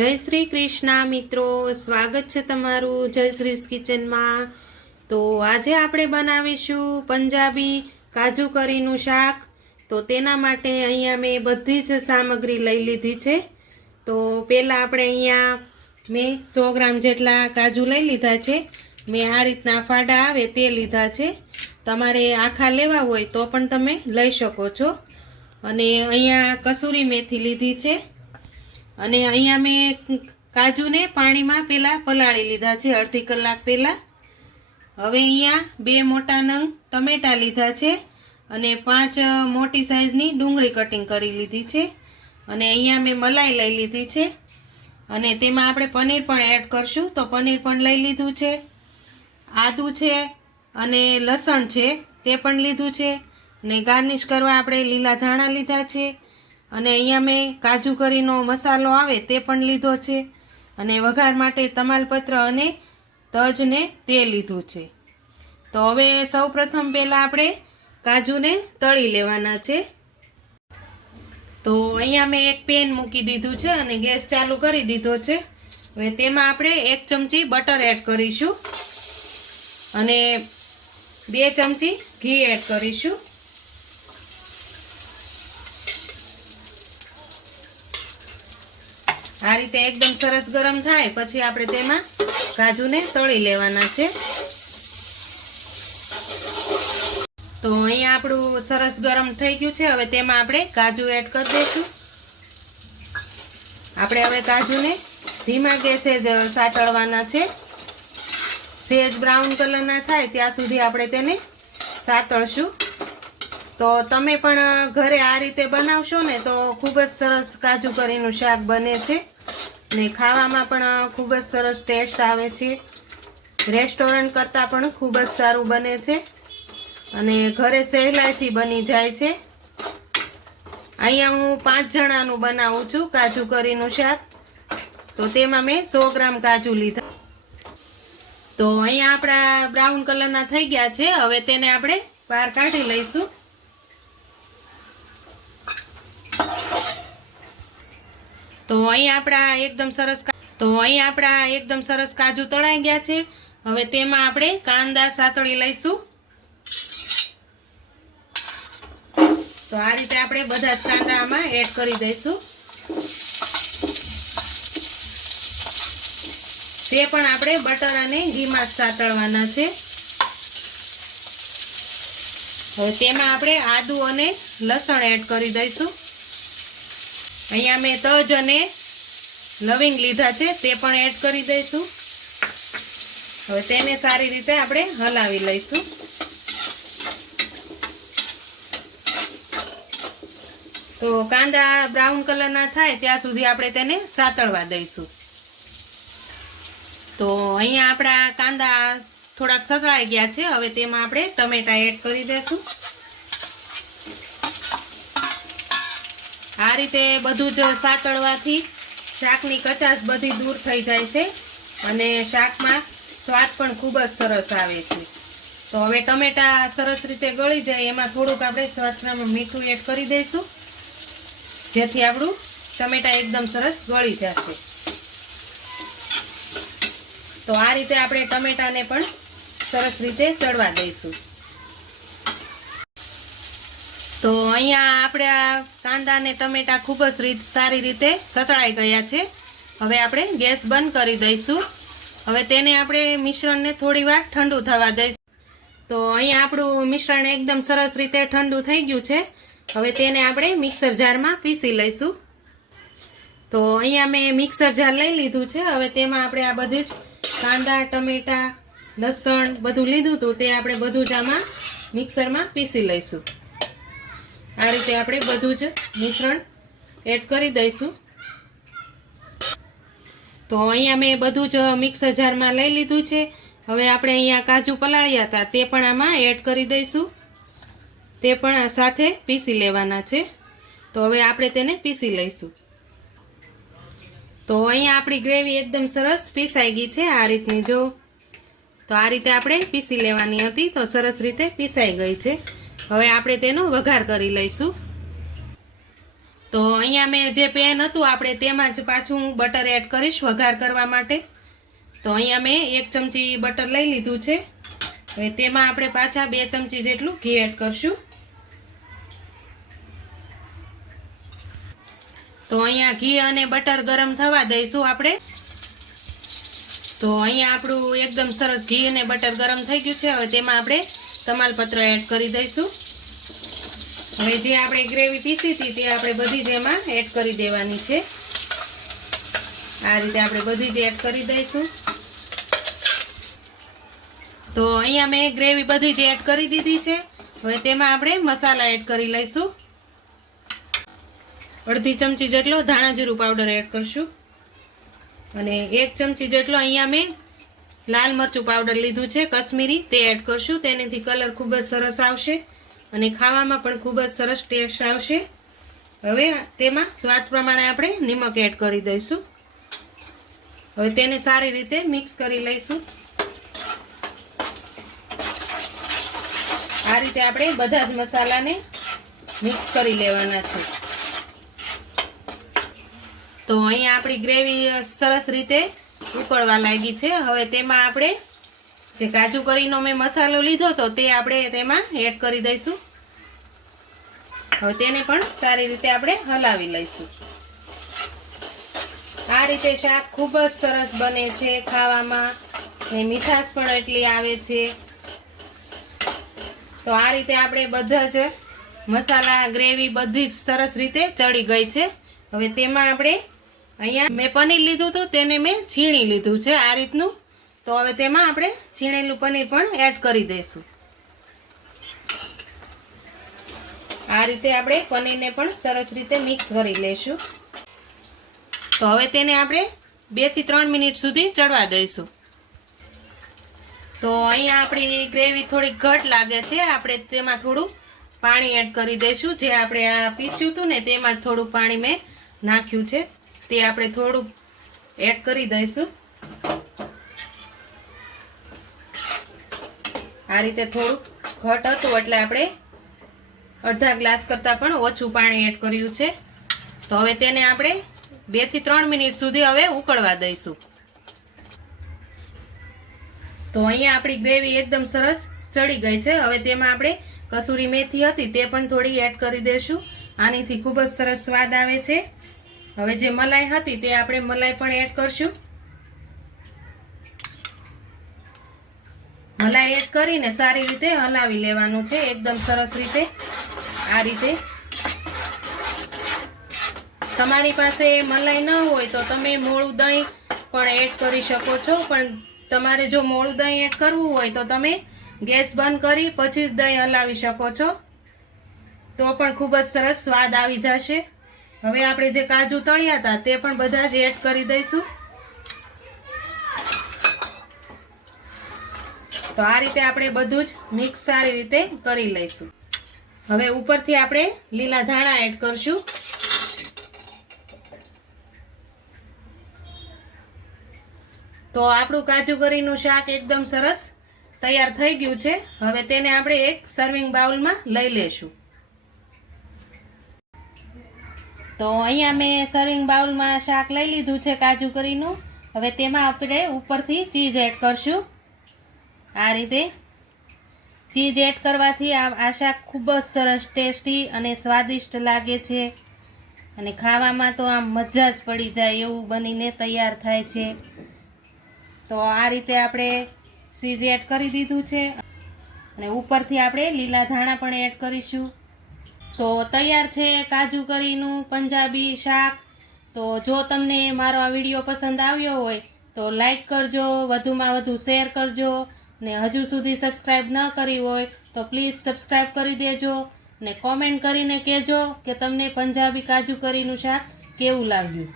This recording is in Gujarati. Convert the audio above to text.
જય શ્રી કૃષ્ણ મિત્રો, સ્વાગત છે તમારું જયશ્રીસ કિચનમાં। તો આજે આપણે બનાવીશું પંજાબી કાજુ કરીનું શાક। તો તેના માટે અહીંયા મેં બધી જ સામગ્રી લઈ લીધી છે। તો પહેલાં આપણે અહીંયા મેં 100 ગ્રામ જેટલા કાજુ લઈ લીધા છે। મેં આ રીતના ફાડા આવે તે લીધા છે। તમારે આખા લેવા હોય તો પણ તમે લઈ શકો છો। અને અહીંયા કસૂરી મેથી લીધી છે। અને અહીંયા મેં કાજુને પાણીમાં પહેલાં પલાળી લીધા છે અડધી કલાક પહેલાં। હવે અહીંયા 2 મોટા નંગ ટમેટા લીધા છે અને 5 મોટી સાઈઝની ડુંગળી કટિંગ કરી લીધી છે। અને અહીંયા મેં મલાઈ લઈ લીધી છે અને તેમાં આપણે પનીર પણ એડ કરશું, તો પનીર પણ લઈ લીધું છે। આદું છે અને લસણ છે તે પણ લીધું છે। ને ગાર્નિશ કરવા આપણે લીલા ધાણા લીધા છે। અને અહીંયા મેં કાજુ કરીનો મસાલો આવે તે પણ લીધો છે અને વઘાર માટે તમાલપત્ર અને તજને તે લીધું છે। તો હવે સૌપ્રથમ પહેલાં આપણે કાજુને તળી લેવાના છે। તો અહીંયા મેં એક પેન મૂકી દીધું છે અને ગેસ ચાલુ કરી દીધો છે। હવે તેમાં આપણે 1 ચમચી બટર એડ કરીશું અને 2 ચમચી ઘી એડ કરીશું। આ રીતે એકદમ સરસ ગરમ થાય પછી આપણે તેમાં કાજુને તળી લેવાના છે। તો અહીંયા આપણું સરસ ગરમ થઈ ગયું છે। હવે તેમાં આપણે કાજુ એડ કરી દઈશું। આપણે હવે કાજુને ધીમા ગેસે જ સાતળવાના છે। સેજ બ્રાઉન કલરના થાય ત્યાં સુધી આપણે તેને સાતળશું। તો તમે પણ ઘરે આ રીતે બનાવશો ને તો ખૂબ જ સરસ કાજુ કરીનું શાક બને છે ને ખાવામાં પણ ખૂબ જ સરસ ટેસ્ટ આવે છે। રેસ્ટોરન્ટ કરતાં પણ ખૂબ જ સારું બને છે અને ઘરે સહેલાઈથી બની જાય છે। અહીંયા હું 5 જણાનું બનાવું છું કાજુ કરીનું શાક। તો તેમાં મેં 100 ગ્રામ કાજુ લીધા। તો અહીંયા આપણા બ્રાઉન કલરના થઈ ગયા છે। હવે તેને આપણે બહાર કાઢી લઈશું। તો અહીં આપણા એકદમ સરસ કાજુ તળાઈ ગયા છે। હવે તેમાં આપણે કાંદા સાતળી લઈશું। તો આ રીતે આપણે બધા જ કાંદા આમાં એડ કરી દઈશું। તે પણ આપણે બટર અને ઘીમાં જ સાતળવાના છે। હવે તેમાં આપણે આદુ અને લસણ એડ કરી દઈશું। અહીંયા મેં તજ અને લવિંગ લીધા છે તે પણ એડ કરી દઈશું। હવે તેને સારી રીતે આપણે હલાવી લઈશું। તો કાંદા બ્રાઉન કલરના થાય ત્યાં સુધી આપણે તેને સાતળવા દઈશું। તો અહીંયા આપણા કાંદા થોડાક સતળાઈ ગયા છે। હવે તેમાં આપણે ટમેટા એડ કરી દઈશું। આ રીતે બધું જ સાતળવાથી શાકની કચાશ બધી દૂર થઈ જાય છે અને શાકમાં સ્વાદ પણ ખૂબ જ સરસ આવે છે। તો હવે ટમેટા સરસ રીતે ગળી જાય એમાં થોડુંક આપણે સ્વાદમાં મીઠું એડ કરી દઈશું જેથી આપણું ટમેટા એકદમ સરસ ગળી જશે। તો આ રીતે આપણે ટમેટાને પણ સરસ રીતે ચડવા દઈશું। તો અહીંયા આપણે આ કાંદા અને ટમેટા ખૂબ જ સારી રીતે સતળાઈ ગયા છે। હવે આપણે ગેસ બંધ કરી દઈશું। હવે તેને આપણે મિશ્રણને થોડી વાર ઠંડુ થવા દઈશું। તો અહીંયા આપણું મિશ્રણ એકદમ સરસ રીતે ઠંડુ થઈ ગયું છે। હવે તેને આપણે મિક્સર જારમાં પીસી લઈશું। તો અહીંયા મેં મિક્સર જાર લઈ લીધું છે। હવે તેમાં આપણે આ બધું જ કાંદા ટમેટા લસણ બધું લીધું હતું તે આપણે બધું જ આમાં મિક્સરમાં પીસી લઈશું। આ રીતે આપણે બધું જ મિશ્રણ એડ કરી દઈશું। તો અહીંયા મેં બધું જ મિક્સર જારમાં લઈ લીધું છે। હવે આપણે અહીંયા કાજુ પલાળ્યા હતા તે પણ આમાં એડ કરી દઈશું। તે પણ આ સાથે પીસી લેવાના છે। તો હવે આપણે તેને પીસી લઈશું। તો અહીંયા આપણી ગ્રેવી એકદમ સરસ પીસાઈ ગઈ છે। આ રીતની જો તો આ રીતે આપણે પીસી લેવાની હતી તો સરસ રીતે પીસાઈ ગઈ છે। હવે આપણે તેનો વઘાર કરી લઈશું। તો અહીંયા મેં જે પેન હતું આપણે તેમાં જ પાછું હું બટર એડ કરીશ વઘાર કરવા માટે. તો અહીંયા મેં 1 ચમચી બટર લઈ લીધું છે. હવે તેમાં આપણે પાછા 2 ચમચી જેટલું ઘી એડ કરશું. તો અહીંયા ઘી અને બટર ગરમ થવા દઈશું આપણે. તો અહીંયા આપણું એકદમ સરસ ઘી અને બટર ગરમ થઈ ગયું છે. હવે તેમાં આપણે તમાલપત્ર એડ કરી દઈશું. હવે જે આપણે ગ્રેવી પીસી હતી તે આપણે બધી જ એમાં એડ કરી દેવાની છે. આ રીતે આપણે બધી જ એડ કરી દઈશું. તો અહીંયા મેં ગ્રેવી બધી જ એડ કરી દીધી છે. હવે તેમાં આપણે મસાલા એડ કરી લઈશું. અડધી ચમચી જેટલો ધાણા જીરું પાવડર એડ કરશું અને 1 ચમચી જેટલો અહીંયા મેં લાલ મરચું પાવડર લીધું છે કશ્મીરી, તે એડ કરશું. તેનાથી કલર ખૂબ જ સરસ આવશે અને ખાવામાં પણ ખૂબ જ સરસ ટેસ્ટ આવશે. હવે તેમાં સ્વાદ પ્રમાણે આપણે નિમક એડ કરી દઈશું. હવે તેને સારી રીતે મિક્સ કરી લઈશું. આ રીતે આપણે બધા જ મસાલાને મિક્સ કરી લેવાના છે. તો અહીંયા આપણી ગ્રેવી સરસ રીતે ઉકળવા લાગી છે. હવે તેમાં આપણે જે કાજુ કરીનો મેં મસાલો લીધો હતો તે આપણે તેમાં એડ કરી દઈશું. હવે તેને પણ સારી રીતે આપણે હલાવી લઈશું. આ રીતે શાક ખૂબ જ સરસ બને છે ખાવામાં અને મીઠાશ પણ એટલી આવે છે. તો આ રીતે આપણે બધા જ મસાલા ગ્રેવી બધી જ સરસ રીતે ચડી ગઈ છે. હવે તેમાં આપણે અહીંયા મેં પનીર લીધું હતું તેને મેં છીણી લીધું છે આ રીતનું. તો હવે તેમાં આપણે છીણેલું પનીર પણ એડ કરી દઈશું. આ રીતે આપણે પનીરને પણ સરસ રીતે મિક્સ કરી લઈશું. તો હવે તેને આપણે 2 થી 3 મિનિટ સુધી ચડવા દઈશું. તો અહીંયા આપણી ગ્રેવી થોડી ઘટ લાગે છે. આપણે તેમાં થોડું પાણી એડ કરી દઈશું. જે આપણે આ પીસ્યું હતું ને તેમાં જ થોડું પાણી મેં નાખ્યું છે તે આપણે થોડું એડ કરી દઈશું. આ રીતે થોડું ઘટ હતું એટલે આપણે અડધા ગ્લાસ કરતાં પણ ઓછું પાણી એડ કર્યું છે. તો હવે તેને આપણે 2 થી 3 મિનિટ સુધી હવે ઉકળવા દઈશું. તો અહીંયા આપણી ગ્રેવી એકદમ સરસ ચડી ગઈ છે. હવે તેમાં આપણે કસૂરી મેથી હતી તે પણ થોડી એડ કરી દઈશું. આનીથી ખૂબ જ સરસ સ્વાદ આવે છે. હવે જે મલાઈ હતી તે આપણે મલાઈ પણ એડ કરશું. મલાઈ એડ કરીને સારી રીતે હલાવી લેવાનું છે એકદમ સરસ રીતે. આ રીતે તમારી પાસે મલાઈ ન હોય તો તમે મોળું દહીં પણ એડ કરી શકો છો. પણ તમારે જો મોળું દહીં એડ કરવું હોય તો તમે ગેસ બંધ કરી પછી જ દહીં હલાવી શકો છો. તો પણ ખૂબ જ સરસ સ્વાદ આવી જશે. હવે આપણે જે કાજુ તળ્યા હતા તે પણ બધા જ એડ કરી દઈશું. તો આ રીતે આપણે બધું જ મિક્સ સારી રીતે કરી લઈશું. હવે ઉપરથી આપણે લીલા ધાણા એડ કરશું. તો આપણું કાજુ કરીનું શાક એકદમ સરસ તૈયાર થઈ ગયું છે. હવે તેને આપણે એક સર્વિંગ બાઉલમાં લઈ લેશું. તો અહીંયા મેં સર્વિંગ બાઉલમાં શાક લઈ લીધું છે કાજુ કરીનું. હવે તેમાં આપણે ઉપરથી ચીઝ એડ કરશું. આ રીતે ચીઝ એડ કરવાથી આ શાક ખૂબ જ સરસ ટેસ્ટી અને સ્વાદિષ્ટ લાગે છે અને ખાવામાં તો આમ મજા જ પડી જાય એવું બનીને તૈયાર થાય છે. તો આ રીતે આપણે ચીઝ એડ કરી દીધું છે અને ઉપરથી આપણે લીલા ધાણા પણ એડ કરીશું. તો તૈયાર છે કાજુ કરીનું પંજાબી શાક. તો જો તમને મારો આ વિડીયો પસંદ આવ્યો હોય તો લાઈક કરજો, વધુમાં વધુ શેર કરજો ને હજુ સુધી સબસ્ક્રાઈબ ન કરી હોય તો પ્લીઝ સબસ્ક્રાઈબ કરી દેજો ને કોમેન્ટ કરીને કહેજો કે તમને પંજાબી કાજુ કરીનું શાક કેવું લાગ્યું.